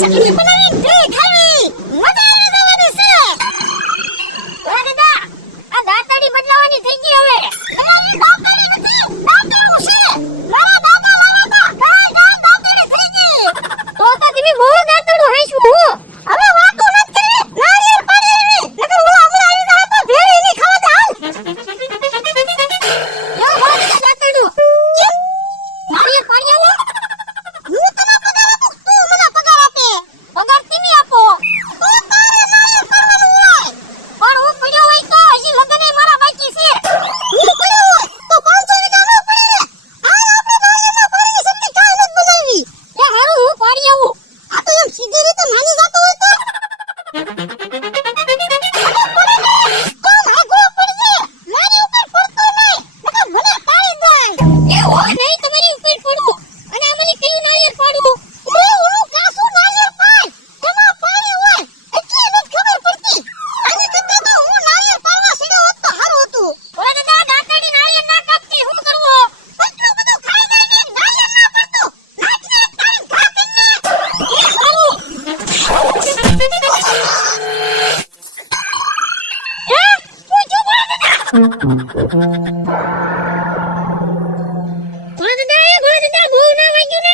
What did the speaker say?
ચકલી બનાવીને તે ખાવી મજા આવી જવાની છે. ઓય દાદા આ દાંતડી બદલાવાની થઈ ગઈ હવે. અરે દાંતડી નથી દાંતડું છે. મારા દાદા લાવ્યા હતા દાંતડી થઈ ગઈ. તો તમે બહુ દાંતડું હાઈશું હું. હવે વાતો ન કરી નારિયેળ પાડી આવી નકર હું હમણાં આવી જાય તો ભેળી ની ખાવા દે હાલ. યો મારી દાંતડું નારિયેળ પાડી આવો. હું તને પગાર આપું તું મને પગાર આપે. પગાર તમે આપો તો તારે નારિયેળ કરવાનું હોય. પણ હું પડ્યો હોય તો હજી લગન મારા બાકી છે. હું પડ્યો હોય તો 500 વીઘા નો પડી રે. હાલ આપણે નારિયેળના પાણીની સબ્જી કાઈ નથી બનાવી. એ હારું હું પાડી આવું. આ તો એમ સીધી રીતે માની જાતો હોય તો